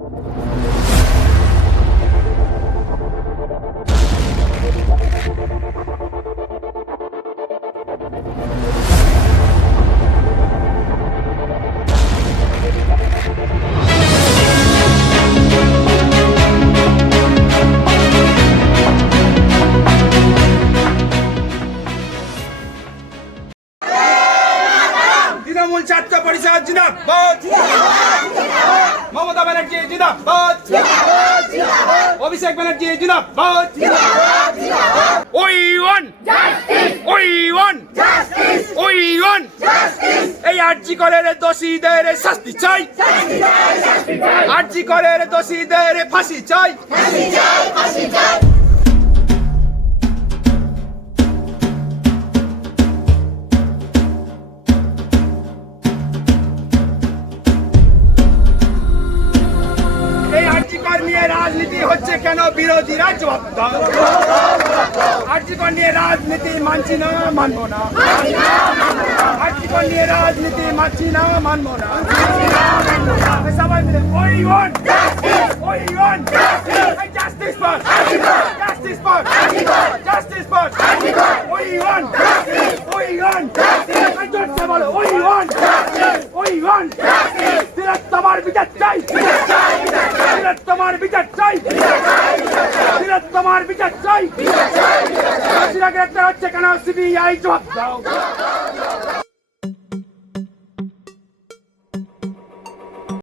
তৃণমূল ছাত্র পরিষদ জিন্দাবাদ, মমতা ব্যানার্জি জিন্দাবাদ, অভিষেক ব্যানার্জি জিন্দাবাদ। ওই ওয়ান ওই ওয়ান ওই ওয়ান এই আরজি করের দোষীদের শাস্তি চাই, আরজি করের দোষীদের ফাঁসি চাই। নিয়ে রাজনীতি হচ্ছে কেন, বিরোধীরা জবাব দাও। আরজিকর নিয়ে রাজনীতি মানছি না, মানবো না। আরজিকর নিয়ে রাজনীতি মানছি না, মানবো না। সবাই মিলে ওই ওয়ান ওই want justice for justice for justice for ওই ওয়ান ওই ওয়ান জোরসে বলো ওই ওয়ান ওই ওয়ান। তিলোত্তমার বিচার চাই, তিলোত্তমার বিচার চাই, তিলোত্তমার বিচার চাই। গ্রেপ্তার হচ্ছে কেন, সিবিআই জবাব দাও।